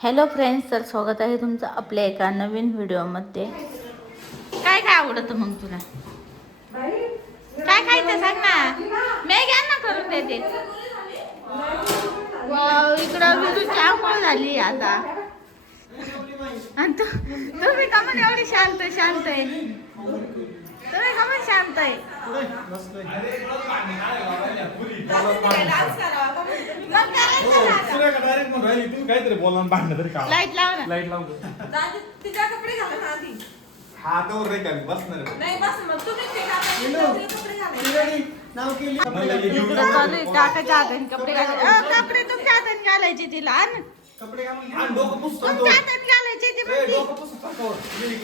Hello friends, तर स्वागत आहे तुमचं आपल्या एका नवीन व्हिडिओमध्ये. काय काय आवडतं मग तुला? काय खायचं सांग ना, मॅगी आण ना करून देते. वाव, इकडं विरूची आंघोळ झाली आता. आणि तुम्ही का म्हणे एवढी शांत शांत आहे? तुम्ही का म्हणे शांत आहे? लाईट लाव ना. लाईट लावतो. तिच्या कपडे घाला ना आधी. हा तो रे का बसणार. नाही बस मग तुम्ही ते कपडे घाला. इकडं चालू आहे काकाच्या हाताने कपडे घालायचे. कपडे तुमच्या हाताने घालायचे तिला. आण कपडे घालून आण डोकं पुसतो. तुमच्या हाताने घालायचे ती म्हणती. डोकं पुसतो तो.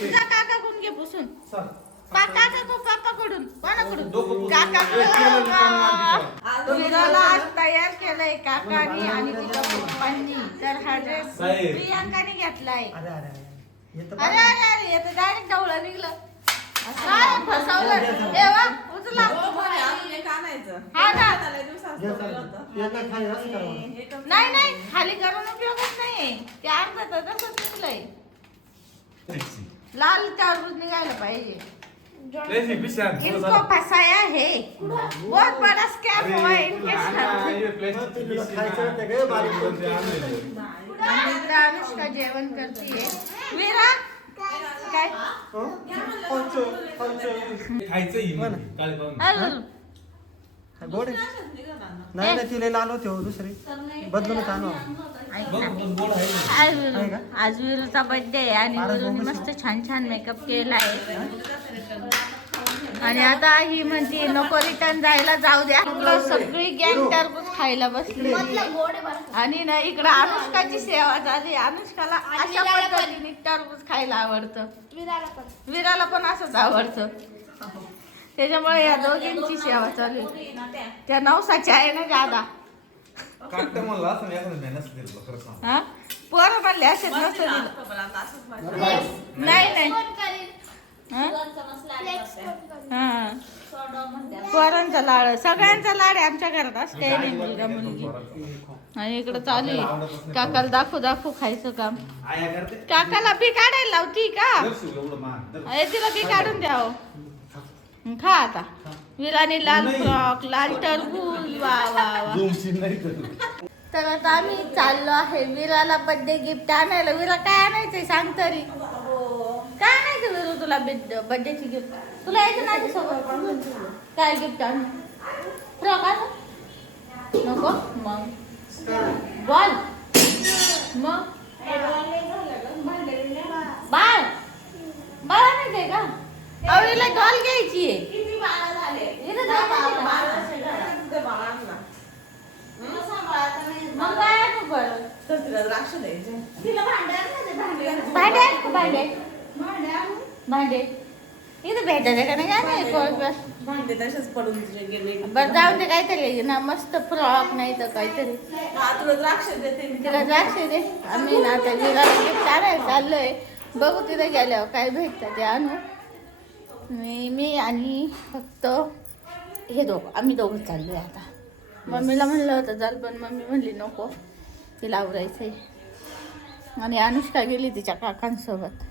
तुझा काका कोण घे पुसून? सर काका को पापाकडून कोणाकडून? डोकं पुसून. काकाकडून. विराला आज तयार केलंय काकानी आणि तिच्या पप्पांनी. तर हा ड्रेस प्रियांकाने घेतलाय. अरे अरे अरे, हे तर डायरेक्ट ढवळं निघलं. काय फसवलं? ए वा, उचला. अजून एक आणायचं. हा ना. त्याला दिवसात सवय होतं. नाही नाही, खाली करून उपयोगच नाहीये. ते अर्धा तर तसंच निघलंय. लाल टरबूज निघायला पाहिजे. इनको फसाया है, बहुत बड़ा स्कैम हुआ है इनके साथ. अनुष्का जेवण करतीये. वीरा काय? गोड नाही नाही तिला लाल होते हो दुसरी बदलून आणू. आज वीरूचा बर्थडे आहे आणि वीरूने मस्त छान छान मेकअप केला आहे. आणि आता ही म्हणती नको रिटर्न जायला, जाऊ द्या. इकडं सगळी गँग टरबूज खायला बसली आणि ना इकडं अनुष्काची सेवा झाली. अनुष्काला अशा पद्धतीने टरबूज खायला आवडतं. विराला पण असंच आवडतं. त्याच्यामुळे या दोघींची सेवा चालू आहे. त्या नवसाच्या आहे ना जादा. हा, पोरं म्हणले असेच नसतं नाही नाही. हा, पोरांचा लाड, सगळ्यांचा लाड आहे आमच्या घरात. असं काही नाही मुलगा मुलगी. आणि इकडं चालू आहे काकाला दाखवू दाखवू खायचं काम. काकाला बी काढायला लावती का? तिला बी काढून द्यावं. खा आता. विराने लाल फ्रॉक, लाल टरबूज. वा वा वा. तर आता आम्ही चाललो आहे विराला बर्थडे गिफ्ट आणायला. विरा काय आणायचंय सांग तरी. काय आणायचं विरू तुला बर्थडेची गिफ्ट? तुला यायचं नाही सोबत? काय गिफ्ट आण? फ्रॉक आण नको मग बॉल. मग बाळ बाळ आणायचंय का? अवळीला डॉल घ्यायची आहे. किती बाळा झाले? मग काय आणू बरं? तर तिला द्राक्ष द्यायचे. भांडे इथं भेटायचं का नाही? काय नाही. भांडे तसेच पडून गेले. बरं जाऊन ते काहीतरी ना मस्त फ्रॉक नाही तर काहीतरी. तुला द्राक्ष देते मी. तिला द्राक्ष दे. आम्ही ना आता विराला गिफ्ट आणायला चाललोय. बघू तिथे गेल्यावर काय भेटतं ते आणू. मी आणि फक्त हे दोघं, आम्ही दोघं चाललोय आता. मम्मीला म्हणलं होतं चाल, पण मम्मी म्हणली नको, तिला आवरायचंय. आणि अनुष्का गेली तिच्या काकांसोबत.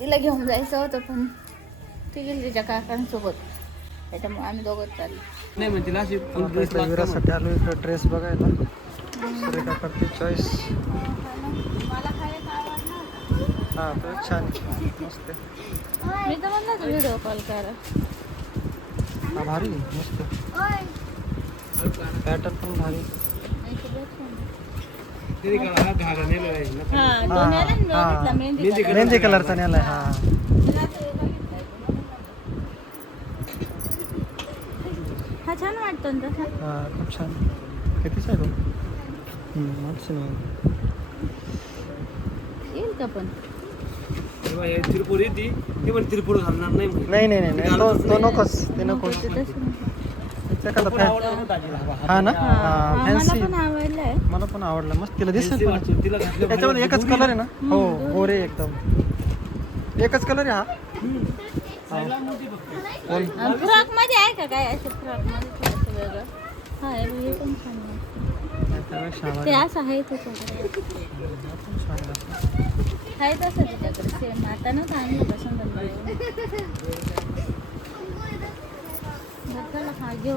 तिला घेऊन जायचं होतं पण ती गेली तिच्या काकांसोबत. त्याच्यामुळे आम्ही दोघंच चाललो. नाही म्हणतील अशी विरासाठी आलो इकडे ड्रेस बघायला. सुरेखा करते चॉईस. मला खायला आवडणार. हा तो छान मस्त. मी तर म्हणलं व्हिडिओ कॉल करा. हा भारी मस्त. पॅटर्न पण भारी. मेहंदी कलरचा नेलाय. हा हा छान वाटतो ना तसा. हा खूप छान. कितीचा आहे तो? 800. येईल का पण? तिरपूर येते ते पण तिरपूर घालणार नाही. नाही नाही नाही तो नकोच. ते नकोच. हा ना. मला पण आवडलंय. मला पण आवडलं. मस्त तिला दिसेल पण. तिला घातलं त्याच्यामध्ये एकच कलर आहे ना? हो गोरे एकदम एकच कलर आहे हा. फ्रॉक मध्ये आहे का काय? असं फ्रॉक मध्ये थोडंसं वेगळं. हा हे पण छान वाटतं. त्यापेक्षा ते असं आहे तुझ्याकडे आहे तसं तुझ्याकडे सेम आता ना चांगलं कसं चला हा घेऊ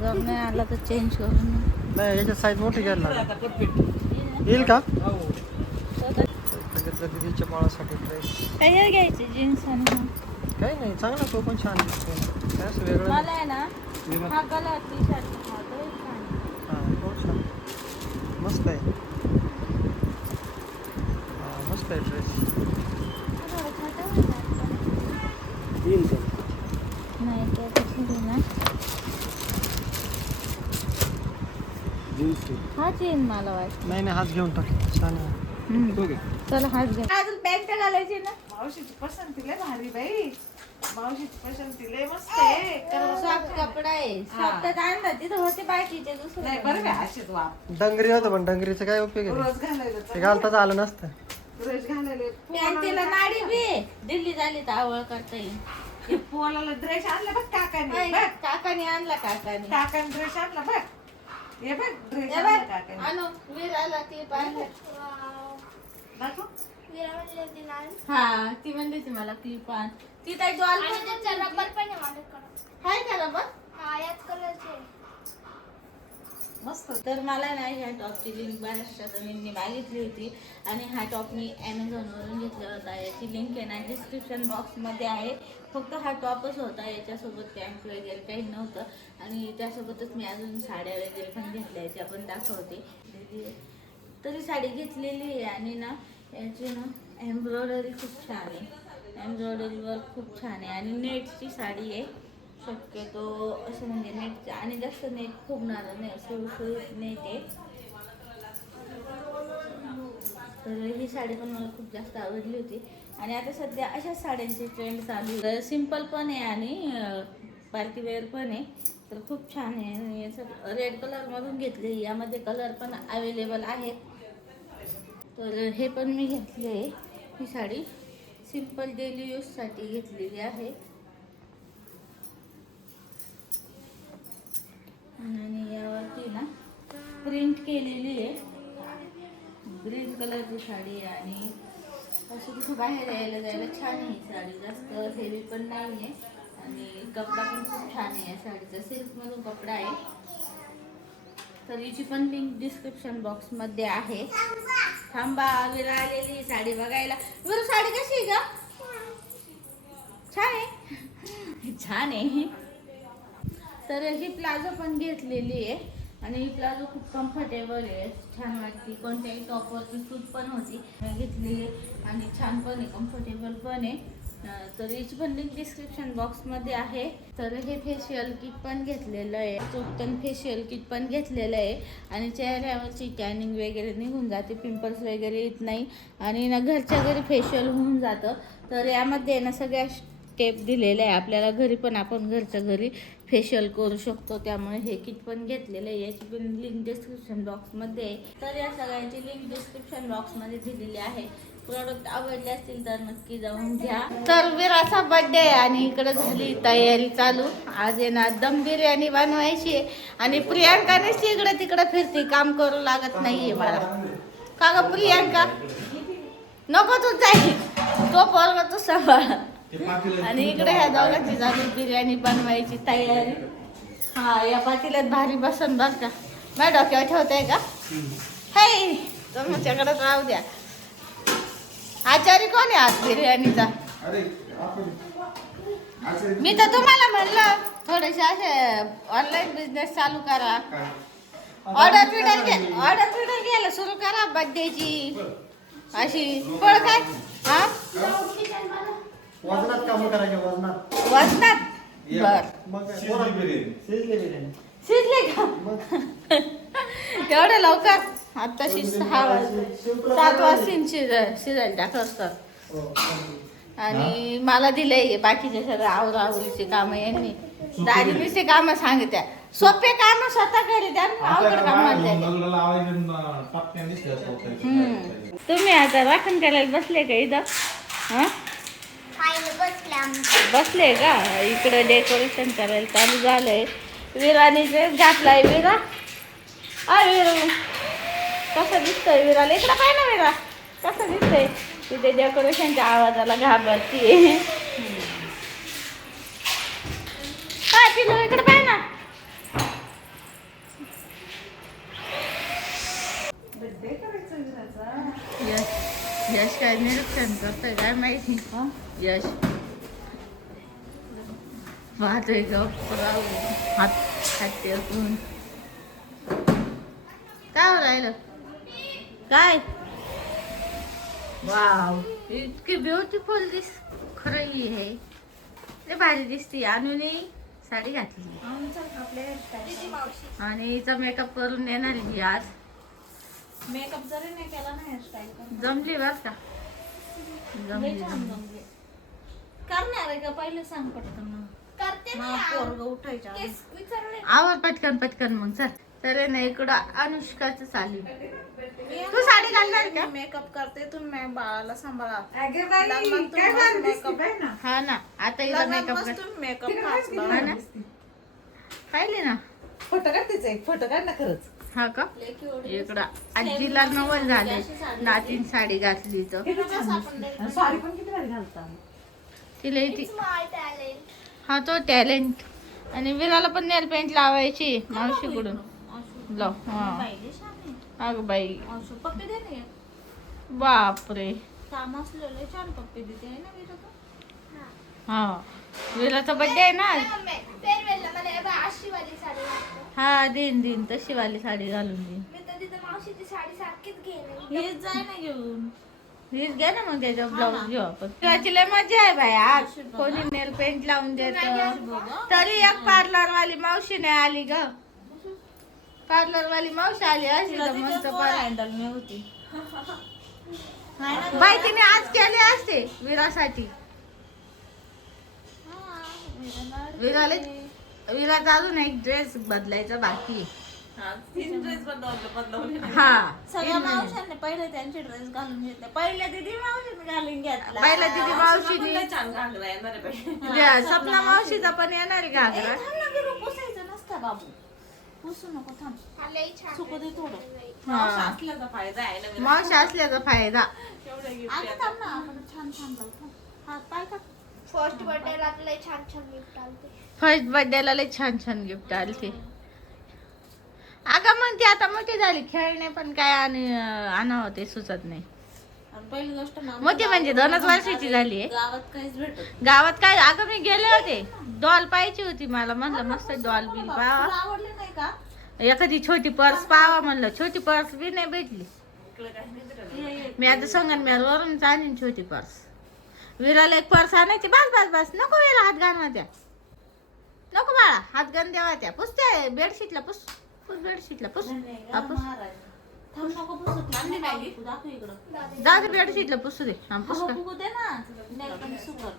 जर नाही आला तर चेंज करून नाही याच्यात साईज मोठी घ्यायला लागेल. येईल का दीदीच्या बाळासाठी ड्रेस काय घ्यायचे जीन्स आणि हा काही नाही चांगला तो पण छान दिसतो काय असं वेगळं मला आहे ना हा कलर टी शर्ट हां तो छान मस्त आहे. हां मस्त आहे ड्रेस. नाही ना हाच येईन मला वाटतं. नाही हाच घेऊन टाक छान आहे. चला हाच घ्या अजून पॅन्ट घालायची ना मावशीची पसंती लय भारी बाई. मावशीची पसंती लय मस्त आहे. सॉफ्ट कपडा आहे सॉफ्ट आणला तिथं होते बाकीचे दुसरे नाही बरं काय असेच वाप डंगरी होतं पण डंगरीचं काय उपयोग आहे रोज घालायला ते घालताच आलं नसतं. रोज घालायला पॅन्टीला नाडी बी दिल्ली झाली तर आवळ करता येईल. पोलाला ड्रेस आणला बघ काकाने बघ काकाने आणला काकाने काकाने ड्रेस आणला बघ. हे बघ ड्रेस हे आणला बघ, काकाने. आणू विराला क्लिप आणलं दाखव. हा ती म्हणली ती मला क्लिप आण ती ताई डॉल रबर पण आहे माझ्याकडे. हाय का रबर हा याच कलरचे. मस्त तर मला नाही ह्या टॉपची लिंक बऱ्याचशा जणींनी मागितली होती आणि हा टॉप मी ॲमेझॉनवरून घेतला होता. याची लिंक आहे ना डिस्क्रिप्शन बॉक्समध्ये आहे. फक्त हा टॉपच होता याच्यासोबत पॅन्ट वगैरे काही नव्हतं आणि त्यासोबतच मी अजून साड्या वगैरे पण घेतल्या त्या पण दाखवते. तरी साडी घेतलेली आहे आणि ना याची ना एम्ब्रॉयडरी खूप छान आहे. एम्ब्रॉयडरी वर्क खूप छान आहे आणि नेटची साडी आहे. शक्यतो असं म्हणजे नेट आणि जास्त नेट फुगणार नाही सुळसुळीत नेट आहे. तर ही साडी पण मला खूप जास्त आवडली होती आणि आता सध्या अशाच साड्यांचे ट्रेंड चालू आहे. सिम्पल पण आहे आणि पार्टी वेअर पण आहे तर खूप छान आहे. आणि याचं रेड कलरमधून घेतले यामध्ये कलर पण अवेलेबल आहेत. तर हे पण मी घेतले आहे. ही साडी सिम्पल डेली यूजसाठी घेतलेली आहे आणि यावरती ना प्रिंट केलेली आहे. ग्रीन कलरची साडी आहे आणि अशी कुठं बाहेर यायला जायला छान आहे ही साडी. जास्त हेवी पण नाही आहे आणि कपडा पण खूप छान आहे या साडीचा. सिल्कमधून कपडा आहे. तर हिची पण लिंक डिस्क्रिप्शन बॉक्समध्ये आहे. थांबा विरा आलेली साडी बघायला. विरा साडी कशी आहे का छान आहे छान आहे. तर ही प्लाझो पण घेतलेली आहे आणि ही प्लाझो खूप कम्फर्टेबल आहे. छान वाटते. कोणत्याही टॉपवरती सूट पण होती घेतलेली आहे आणि छान पण आहे कम्फर्टेबल पण आहे. तर हिची पण लिंक डिस्क्रिप्शन बॉक्समध्ये आहे. तर हे फेशियल किट पण घेतलेलं आहे. चोपटन फेशियल किट पण घेतलेलं आहे आणि चेहऱ्यावरची टॅनिंग वगैरे निघून जाते. पिंपल्स वगैरे येत नाही आणि ना घरच्या घरी फेशियल होऊन जातं. तर यामध्ये ना सगळ्या स्टेप दिलेल्या आहे आपल्याला. घरी पण आपण घरच्या घरी फेशियल करू शकतो. त्यामुळे हे किट पण घेतलेलं आहे. याची पण लिंक डिस्क्रिप्शन बॉक्समध्ये आहे. तर या सगळ्यांची लिंक डिस्क्रिप्शन बॉक्समध्ये दिलेली आहे. प्रोडक्ट आवडले असतील तर नक्की जाऊन घ्या. तर विराचा बर्थडे आहे आणि इकडे झाली तयारी चालू. आज आहे ना दम बिर्याणी बनवायची आहे आणि प्रियांकानेच इकडे तिकडे फिरते. काम करू लागत नाहीये मला. का ग प्रियांका नको तू जाईल तो पोरगा तू सांभाळ. आणि इकडे ह्या दोघांची झाली बिर्याणी बनवायची तयारी. हा या पातील्यात भारी बसन बघ का. माझ्या डोक्यावर ठेवताय का हे तुमच्याकडेच राहू द्या. आचारी कोण आहे आज बिर्याणीचा. मी तर तुम्हाला म्हणलं थोडेसे असे ऑनलाईन बिझनेस चालू करा. ऑर्डर घ्यायला सुरू करा बर्थडेची अशी पळ काय हा वजनात काम करायचे वजनात बर मग शिजली बिर्याणी. शिजले बिर्याणी शिजले का तेवढं लवकर. आत्ताशी 7 वाजता शिजायला टाकलं असतं आणि मला दिलंय बाकीचे सगळं आवरावरीचे कामं यांनी. दाजीनीचे कामं सांगत्या सोपे काम स्वतः करी द्या अवघड काम तुम्ही आता राखण करायला बसले का इथं हा बसले का. इकडे डेकोरेशन करायला चालू झालंय. विराने ड्रेस घातलाय. विरा अरे कसं दिसतंय विराला इकडं काय ना विरा कसं दिसतंय तिथे डेकोरेशनच्या आवाजाला घाबरतीये काय पिलो इकडे पाय ना बर्थडे करायचा विराचा. यश यश काय निरीक्षण करतोय काय माहिती यश पाहतोय गप्प हात खाते असून काय हो राहिलं काय वाव इतकी ब्युटिफुल दिस खरं ही आहे लय भारी दिसती अनुने साडी घातली दीदी मावशी आणि हिचा मेकअप करून येणार ही आज मेकअप जरी नाही केला ना हेअरस्टाईल कर. जमली बर का जमली करणार आहे का पहिले सांग पटकन मग. करते ना मग यार. पोरगं उठायच्या आधी. केस विचारले आवर पटकन पटकन मग चल तर ना इकडं अनुष्काच चालू तू साडी घालणार का मेकअप करते तुम्ही बाळाला सांभाळा अगे बाई, लग्नात काय तुम्ही भारी दिसती makeup- बाई ना. हा ना आता हिला लग्नात मेकअप मस्त तुम्ही मेकअप तिकडे बस किती हा भारी ना? दिसती. पाहिले ना फोटो काढ तिचा एक फोटो काढ ना खरंच. हा का इकडं आजीला नवल झाले नातीन साडी घातली तर किती छान दिसती. आणि साडी पण किती भारी घालता. तिला ती माय टॅलेंट हा तो टॅलेंट आणि विराला पण नेल पेंट लावायची मावशीकडून लाव हा अगं बाई पप्पी दे ना एक. बापरे काम असलेलं छान पप्पी देते आहे ना विरा तू? हा विराचा बर्थडे आहे ना आज. फेअरवेलला मला हे बघ, अशी वाली साडी लागते. हा देईन देईन तशी वाली साडी घालून देईन मी तर तिथं मावशीची साडी सारखीच घेईन. हेच जाय ना घेऊन. हीच घ्या ना मग त्याच्या ब्लाऊज घेऊ आपण शिवाची लय मजा आहे बाई आज कोणी नेल पेंट लावून देत तरी एक पार्लर वाली मावशी नाही आली ग पार्लर वाली मावशी आली अशी तर मस्त हँडल मी होती. बाई तिने आज केले असते विरासाठी विराचा अजून एक ड्रेस बदलायचा बाकी आहे. तीन ड्रेस बदलवले हा सगळ्या मावशांनी पहिले त्यांचे ड्रेस घालून घेतले पहिले दिदी मावशीने घालून घेतला पहिला तिची मावशीने छान घालला येणार आहे सपना मावशीचा पण येणार आहे घागरा पुसायचं नसतं बाबू पुसू नको थांब हा, लई छान सुकू दे थोडं हा. मावशी असल्याचा फायदा आहे ना मावशी असल्याचा फायदा आता थांब ना आपण छान छान करतो हा काय का फर्स्ट बर्थडेला लई छान छान गिफ्ट आलते. फर्स्ट बर्थडेला लय छान छान गिफ्ट आलते अगं मग ती आता मोठी झाली खेळणे पण काय आणि आणावं ते सुचत नाही आणि पहिली गोष्ट ना मोठी म्हणजे 2च वर्षाची झाली आहे गावात काहीच भेटत गावात काय अगं मी गेले होते डॉल पाहिजे होती मला म्हणलं मस्त डॉल बिल तुला पावा आवडले नाही का एखादी छोटी पर्स पावा म्हणलं छोटी पर्स बी नाही भेटली इकडे काय नाही भेटत. मी आता संगनमेर वरून आणीन छोटी पर्स विराला एक पर्स आणायची बस बस बस नको विरा हात घालवा त्या नको बाळा हात घाल देवा त्या पुसते बेडशीटला पुस पुस बेडशीटला पुस हा, पुस थांब नको पुसू थांब दाखव इकडं जाऊ दे बेडशीटला पुसू दे हा पुस का फुगू दे ना नेलपेंट सुकर